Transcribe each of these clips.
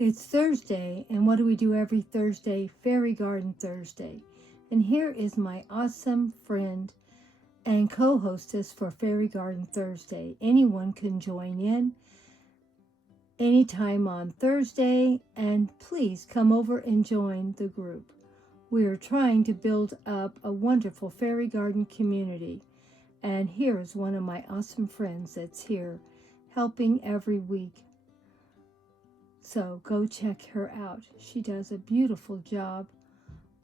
It's Thursday, and what do we do every Thursday? Fairy Garden Thursday. And here is my awesome friend and co-hostess for Fairy Garden Thursday. Anyone can join in anytime on Thursday, and please come over and join the group. We are trying to build up a wonderful fairy garden community, and here is one of my awesome friends that's here helping every week. So go check her out. She does a beautiful job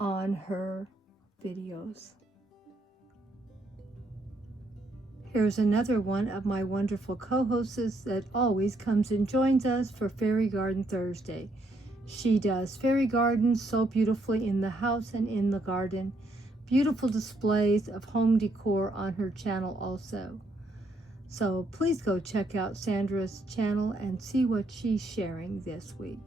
on her videos. Here's another one of my wonderful co-hosts that always comes and joins us for Fairy Garden Thursday. She does fairy gardens so beautifully in the house and in the garden. Beautiful displays of home decor on her channel also. So please go check out Sandra's channel and see what she's sharing this week.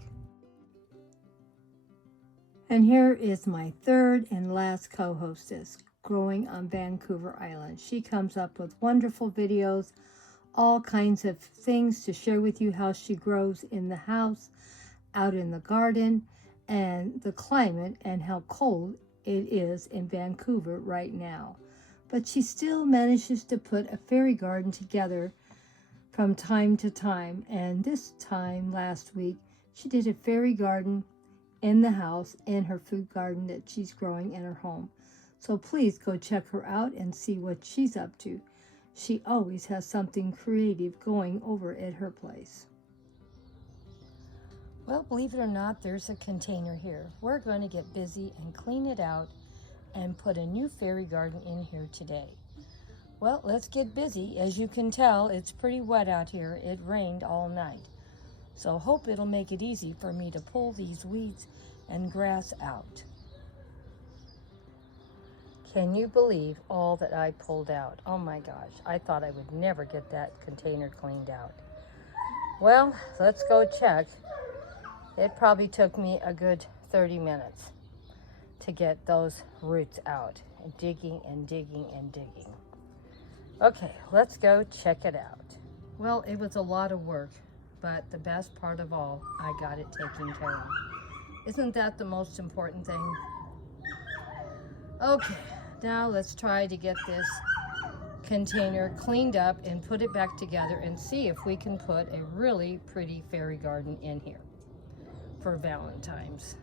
And here is my third and last co-hostess, growing on Vancouver Island. She comes up with wonderful videos, all kinds of things to share with you, how she grows in the house, out in the garden, and the climate and how cold it is in Vancouver right now. But she still manages to put a fairy garden together from time to time. And this time last week, she did a fairy garden in the house in her food garden that she's growing in her home. So please go check her out and see what she's up to. She always has something creative going over at her place. Well, believe it or not, there's a container here. We're going to get busy and clean it out and put a new fairy garden in here today. Well, let's get busy. As you can tell, it's pretty wet out here. It rained all night. So hope it'll make it easy for me to pull these weeds and grass out. Can you believe all that I pulled out? Oh my gosh, I thought I would never get that container cleaned out. Well, let's go check. It probably took me a good 30 minutes to get those roots out, and digging and digging and digging. Okay, let's go check it out. Well, it was a lot of work, but the best part of all, I got it taken care of. Isn't that the most important thing? Okay, now let's try to get this container cleaned up and put it back together and see if we can put a really pretty fairy garden in here for Valentine's.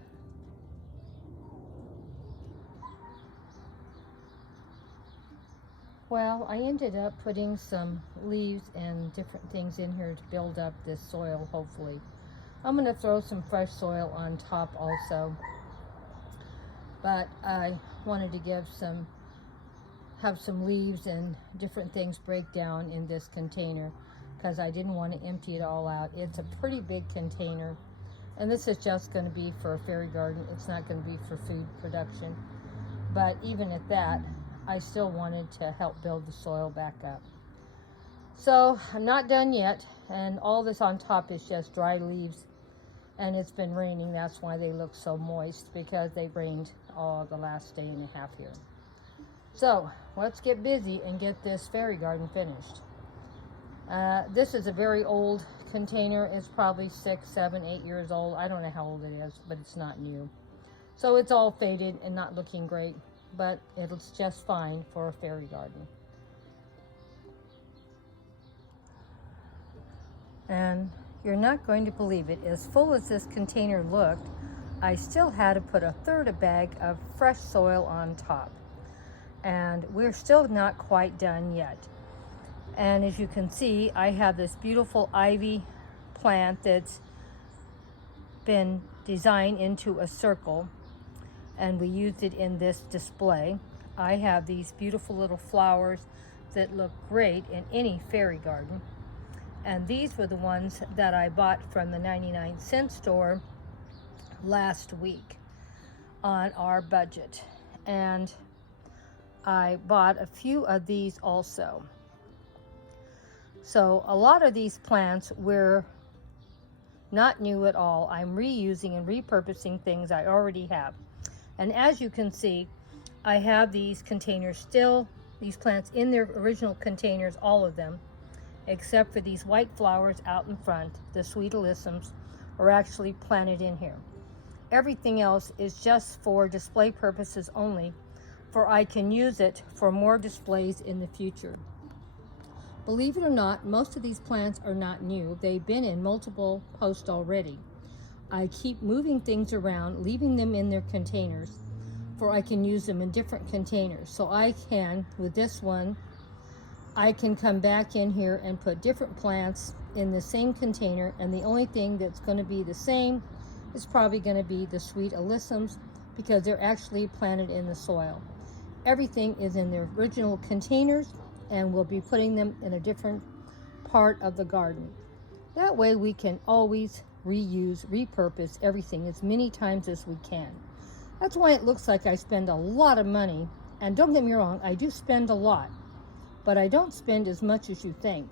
Well, I ended up putting some leaves and different things in here to build up this soil, hopefully. I'm going to throw some fresh soil on top also. But I wanted to have some leaves and different things break down in this container because I didn't want to empty it all out. It's a pretty big container. And this is just going to be for a fairy garden. It's not going to be for food production. But even at that, I still wanted to help build the soil back up. So I'm not done yet, and all this on top is just dry leaves, and it's been raining. That's why they look so moist, because they rained all the last day and a half here. So let's get busy and get this fairy garden finished. This is a very old container. It's probably 6, 7, 8 years old. I don't know how old it is, but it's not new. So it's all faded and not looking great, but it's just fine for a fairy garden. And you're not going to believe it. As full as this container looked, I still had to put a third a bag of fresh soil on top. And we're still not quite done yet. And as you can see, I have this beautiful ivy plant that's been designed into a circle, and we used it in this display. I have these beautiful little flowers that look great in any fairy garden. And these were the ones that I bought from the 99-cent store last week on our budget. And I bought a few of these also. So a lot of these plants were not new at all. I'm reusing and repurposing things I already have. And as you can see, I have these containers still, these plants in their original containers, all of them, except for these white flowers out in front, the sweet alyssums, are actually planted in here. Everything else is just for display purposes only, for I can use it for more displays in the future. Believe it or not, most of these plants are not new. They've been in multiple posts already. I keep moving things around, leaving them in their containers, for I can use them in different containers. So I can, with this one, I can come back in here and put different plants in the same container, and the only thing that's going to be the same is probably going to be the sweet alyssums, because they're actually planted in the soil. Everything is in their original containers, and we'll be putting them in a different part of the garden. That way we can always reuse, repurpose everything as many times as we can. That's why it looks like I spend a lot of money, and don't get me wrong, I do spend a lot, but I don't spend as much as you think,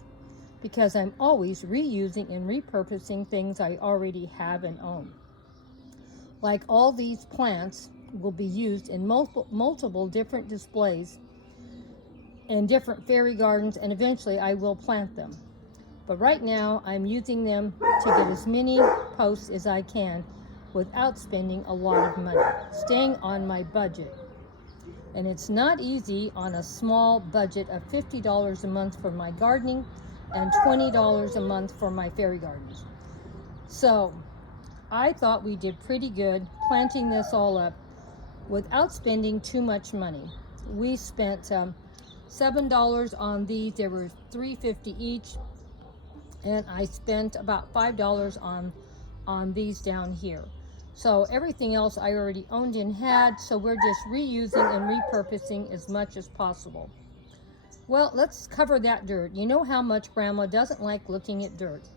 because I'm always reusing and repurposing things I already have and own. Like all these plants will be used in multiple different displays in different fairy gardens, and eventually I will plant them. But right now I'm using them to get as many posts as I can without spending a lot of money, staying on my budget. And it's not easy on a small budget of $50 a month for my gardening and $20 a month for my fairy gardens. So I thought we did pretty good planting this all up without spending too much money. We spent $7 on these. They were $3.50 each, and I spent about $5 on these down here. So everything else I already owned and had, so we're just reusing and repurposing as much as possible. Well, let's cover that dirt. You know how much Grandma doesn't like looking at dirt.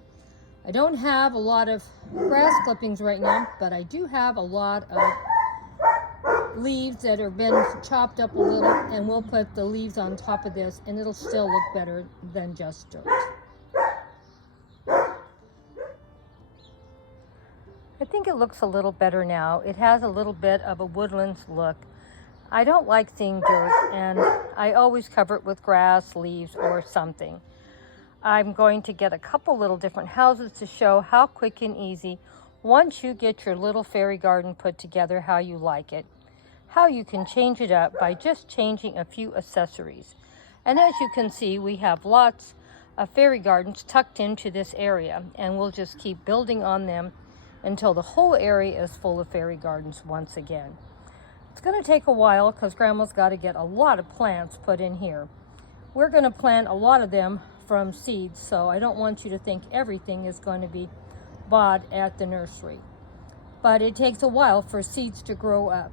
I don't have a lot of grass clippings right now, but I do have a lot of leaves that have been chopped up a little, and we'll put the leaves on top of this, and it'll still look better than just dirt. I think it looks a little better now. It has a little bit of a woodlands look. I don't like seeing dirt, and I always cover it with grass, leaves, or something. I'm going to get a couple little different houses to show how quick and easy, once you get your little fairy garden put together how you like it, how you can change it up by just changing a few accessories. And as you can see, we have lots of fairy gardens tucked into this area, and we'll just keep building on them until the whole area is full of fairy gardens once again. It's going to take a while because Grandma's got to get a lot of plants put in here. We're going to plant a lot of them from seeds, so I don't want you to think everything is going to be bought at the nursery. But it takes a while for seeds to grow up.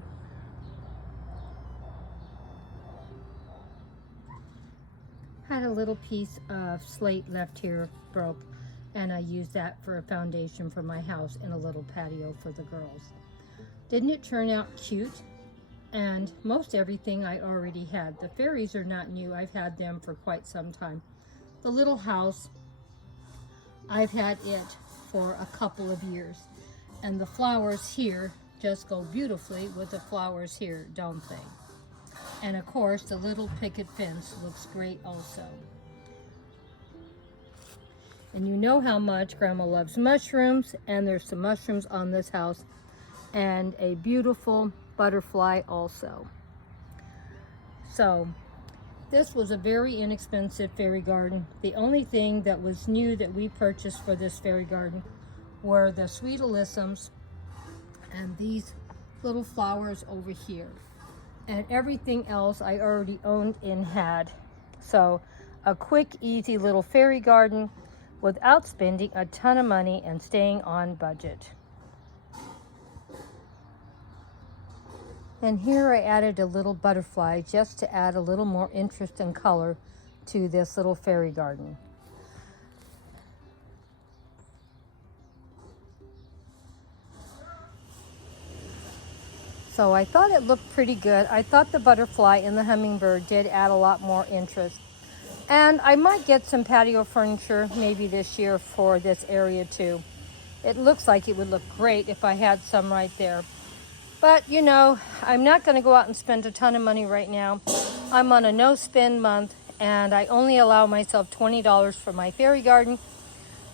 Had a little piece of slate left here, broke, and I used that for a foundation for my house and a little patio for the girls. Didn't it turn out cute? And most everything I already had. The fairies are not new. I've had them for quite some time. The little house, I've had it for a couple of years. And the flowers here just go beautifully with the flowers here, don't they? And of course, the little picket fence looks great also. And you know how much Grandma loves mushrooms, and there's some mushrooms on this house, and a beautiful butterfly also. So this was a very inexpensive fairy garden. The only thing that was new that we purchased for this fairy garden were the sweet alyssums and these little flowers over here. And everything else I already owned and had. So a quick, easy little fairy garden without spending a ton of money and staying on budget. And here I added a little butterfly just to add a little more interest and color to this little fairy garden. So I thought it looked pretty good. I thought the butterfly and the hummingbird did add a lot more interest. And I might get some patio furniture maybe this year for this area too. It looks like it would look great if I had some right there. But you know, I'm not going to go out and spend a ton of money right now. I'm on a no spend month, and I only allow myself $20 for my fairy garden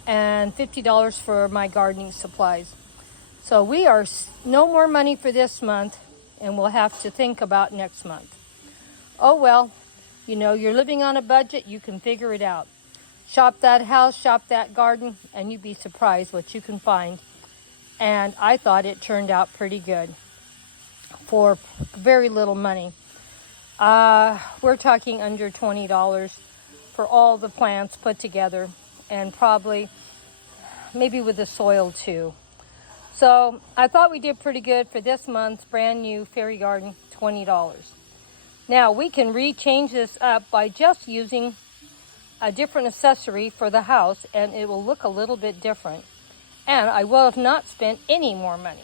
and $50 for my gardening supplies. So we are no more money for this month, and we'll have to think about next month. Oh well, you know, you're living on a budget, you can figure it out. Shop that house, shop that garden, and you'd be surprised what you can find. And I thought it turned out pretty good for very little money. We're talking under $20 for all the plants put together, and probably maybe with the soil too. So I thought we did pretty good for this month's brand new fairy garden, $20. Now we can rechange this up by just using a different accessory for the house, and it will look a little bit different. And I will have not spent any more money.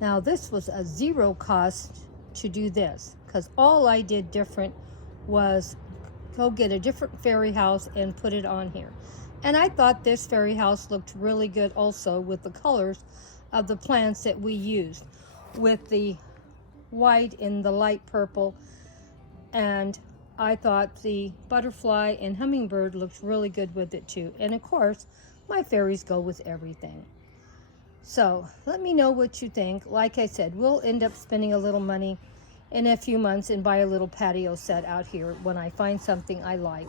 Now this was a zero cost to do this, because all I did different was go get a different fairy house and put it on here. And I thought this fairy house looked really good also with the colors of the plants that we used, with the white and the light purple. And I thought the butterfly and hummingbird looked really good with it too. And of course, my fairies go with everything. So let me know what you think. Like I said, we'll end up spending a little money in a few months and buy a little patio set out here when I find something I like.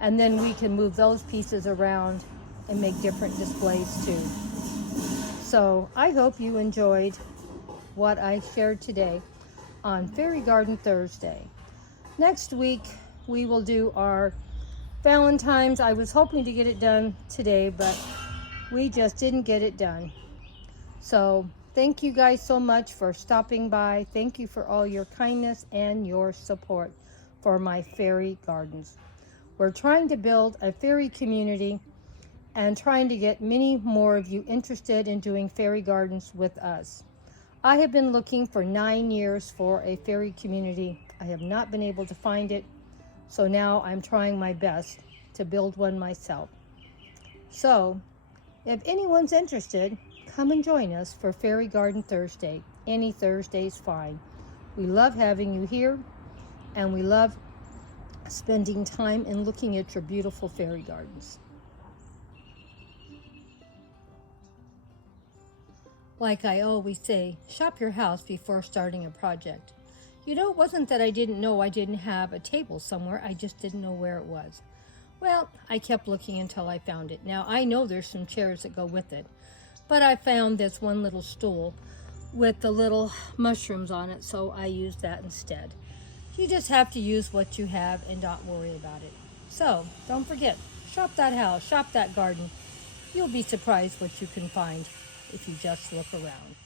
And then we can move those pieces around and make different displays too. So I hope you enjoyed what I shared today on Fairy Garden Thursday. Next week, we will do our Valentine's. I was hoping to get it done today, but we just didn't get it done. So thank you guys so much for stopping by. Thank you for all your kindness and your support for my fairy gardens. We're trying to build a fairy community and trying to get many more of you interested in doing fairy gardens with us. I have been looking for 9 years for a fairy community. I have not been able to find it, so now I'm trying my best to build one myself. So, if anyone's interested, come and join us for Fairy Garden Thursday. Any Thursday's fine. We love having you here, and we love spending time and looking at your beautiful fairy gardens. Like I always say, shop your house before starting a project. You know, it wasn't that I didn't know I didn't have a table somewhere, I just didn't know where it was. Well, I kept looking until I found it. Now, I know there's some chairs that go with it, but I found this one little stool with the little mushrooms on it, so I used that instead. You just have to use what you have and not worry about it. So, don't forget, shop that house, shop that garden. You'll be surprised what you can find if you just look around.